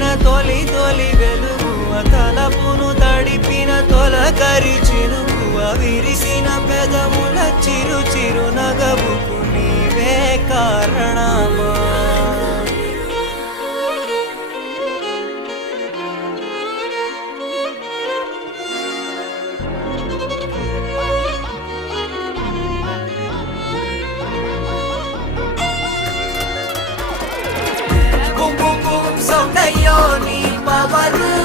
వెలిగిన తొలి తొలి వెలుగువ తలపును తడిపిన తొలకరి చినుకువ విరిసిన పెదముల చిరు చిరు నగవుకు నీవే కారణమా సౌందర్యో నీ పవరు